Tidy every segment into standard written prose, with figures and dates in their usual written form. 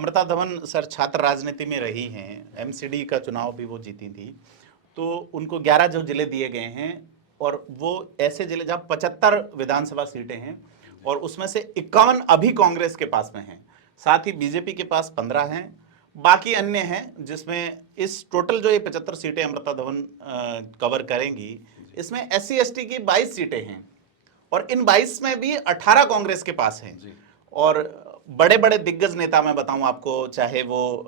Amrita Dhawan sir छात्र राजनीति में रही हैं, एमसीडी का चुनाव भी वो जीती थी, तो उनको 11 जो जिले दिए गए हैं और वो ऐसे जिले जहाँ 75 विधानसभा सीटें हैं और उसमें से 51 अभी कांग्रेस के पास में हैं, साथ ही बीजेपी के पास 15 हैं, बाकी अन्य हैं, जिसमें इस टोटल जो ये 75 सीटें अमृता धवन कवर करेंगी, इसमें SC ST की 22 सीटें हैं और इन 22 में भी 18 कांग्रेस के पास हैं। और बड़े बड़े दिग्गज नेता मैं बताऊं आपको, चाहे वो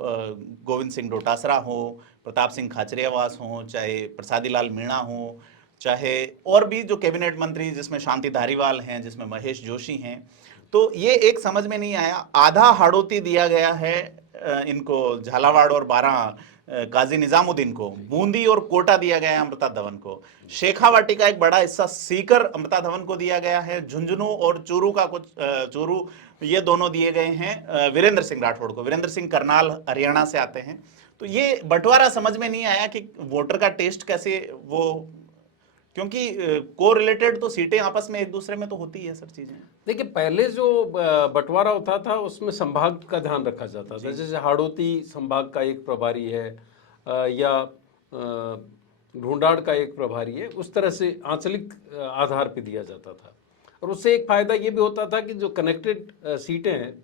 गोविंद सिंह डोटासरा हो, प्रताप सिंह खाचरियावास हो, चाहे प्रसादी लाल मीणा हो, चाहे और भी जो कैबिनेट मंत्री जिसमें शांति धारीवाल हैं, जिसमें महेश जोशी हैं, तो ये एक समझ में नहीं आया। आधा हाड़ौती दिया गया है इनको, झालावाड़ और 12 काजी निजामुद्दीन को, बूंदी और कोटा दिया गया है अमृता धवन को, शेखावाटी का एक बड़ा हिस्सा सीकर अमृता धवन को दिया गया है, झुंझुनू और चूरू का कुछ चूरू ये दोनों दिए गए हैं वीरेंद्र सिंह राठौड़ को। वीरेंद्र सिंह करनाल हरियाणा से आते हैं। तो ये बंटवारा समझ में नहीं आया कि वोटर का टेस्ट कैसे वो, क्योंकि को रिलेटेड तो सीटें आपस में एक दूसरे में तो होती है सर चीजें। देखिए पहले जो बंटवारा होता था उसमें संभाग का ध्यान रखा जाता था, जैसे हाड़ौती संभाग का एक प्रभारी है या ढूंढाड़ का एक प्रभारी है, उस तरह से आंचलिक आधार पे दिया जाता था। और उससे एक फायदा ये भी होता था कि जो कनेक्टेड सीटें हैं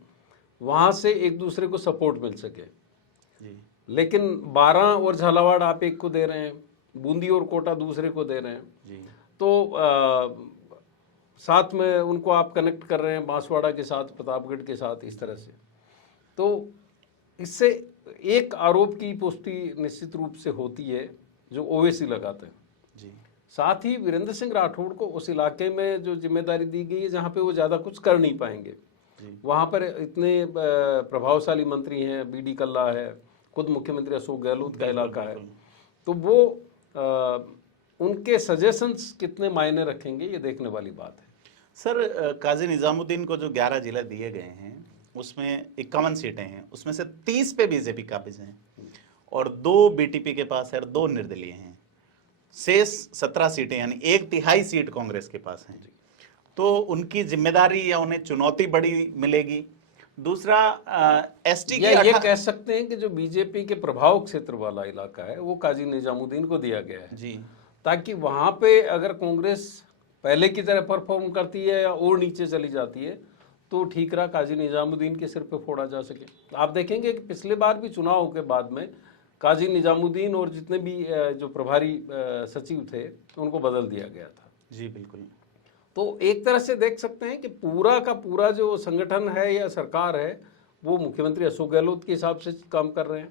वहाँ से एक दूसरे को सपोर्ट मिल सके जी। लेकिन 12 और झालावाड़ आप एक को दे रहे हैं, बूंदी और कोटा दूसरे को दे रहे हैं जी। तो साथ में उनको आप कनेक्ट कर रहे हैं बांसवाड़ा के साथ, प्रतापगढ़ के साथ, इस तरह से। तो इससे एक आरोप की पुष्टि निश्चित रूप से होती है जो ओवैसी लगाते हैं जी। साथ ही वीरेंद्र सिंह राठौड़ को उस इलाके में जो जिम्मेदारी दी गई है जहाँ पे वो ज़्यादा कुछ कर नहीं पाएंगे, वहाँ पर इतने प्रभावशाली मंत्री हैं, BD कल्ला है, खुद मुख्यमंत्री अशोक गहलोत का इलाका है, तो वो उनके सजेशंस कितने मायने रखेंगे ये देखने वाली बात है। सर काजी निजामुद्दीन को जो 11 जिले दिए गए हैं उसमें 51 सीटें हैं, उसमें से 30 पे बीजेपी काबिज हैं और 2 BTP के पास है और 2 निर्दलीय हैं। शेष 17 सीटें यानी 1/3 सीट कांग्रेस के पास हैं। तो उनकी जिम्मेदारी या उन्हें चुनौती बड़ी मिलेगी। दूसरा ST या ये कह सकते हैं कि जो बीजेपी के प्रभाव क्षेत्र वाला इलाका है वो काजी निजामुद्दीन को दिया गया है जी, ताकि वहाँ पे अगर कांग्रेस पहले की तरह परफॉर्म करती है या और नीचे चली जाती है तो ठीकरा काजी निजामुद्दीन के सिर पे फोड़ा जा सके। आप देखेंगे कि पिछले बार भी चुनाव के बाद में काजी निजामुद्दीन और जितने भी जो प्रभारी सचिव थे उनको बदल दिया गया था जी। बिल्कुल। तो एक तरह से देख सकते हैं कि पूरा का पूरा जो संगठन है या सरकार है वो मुख्यमंत्री अशोक गहलोत के हिसाब से काम कर रहे हैं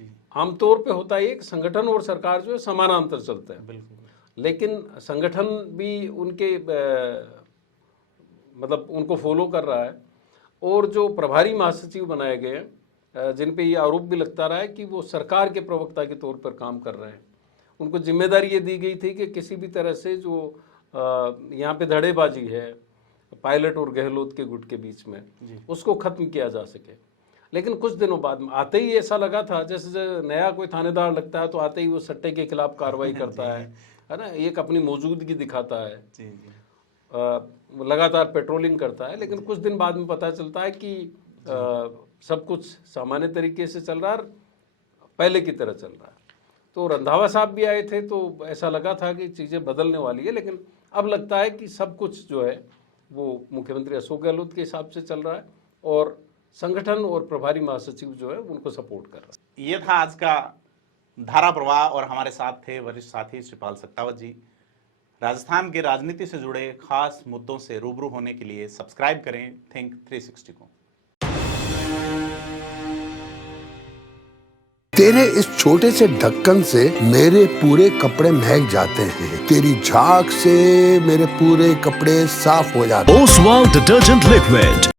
जी। आमतौर पे होता है कि संगठन और सरकार जो है समानांतर चलते हैं, बिल्कुल, लेकिन संगठन भी उनके मतलब उनको फॉलो कर रहा है और जो प्रभारी महासचिव बनाए गए हैं जिन पे ये आरोप भी लगता रहा है कि वो सरकार के प्रवक्ता के तौर पर काम कर रहे हैं, उनको जिम्मेदारी ये दी गई थी कि किसी भी तरह से जो यहाँ पे धड़ेबाजी है पायलट और गहलोत के गुट के बीच में उसको खत्म किया जा सके। लेकिन कुछ दिनों बाद में आते ही ऐसा लगा था जैसे नया कोई थानेदार लगता है तो आते ही वो सट्टे के खिलाफ कार्रवाई करता है ना, एक अपनी मौजूदगी दिखाता है जी। लगातार पेट्रोलिंग करता है, लेकिन कुछ दिन बाद में पता चलता है कि सब कुछ सामान्य तरीके से चल रहा है, पहले की तरह चल रहा है। तो रंधावा साहब भी आए थे तो ऐसा लगा था कि चीज़ें बदलने वाली है, लेकिन अब लगता है कि सब कुछ जो है वो मुख्यमंत्री अशोक गहलोत के हिसाब से चल रहा है और संगठन और प्रभारी महासचिव जो है उनको सपोर्ट कर रहा है। ये था आज का धारा प्रवाह और हमारे साथ थे वरिष्ठ साथी श्रीपाल सक्तावत जी। राजस्थान की राजनीति से जुड़े खास मुद्दों से रूबरू होने के लिए सब्सक्राइब करें थिंक 360 को। तेरे इस छोटे से ढक्कन से मेरे पूरे कपड़े महक जाते हैं, तेरी झाग से मेरे पूरे कपड़े साफ हो जाते हैं। Oswal detergent liquid.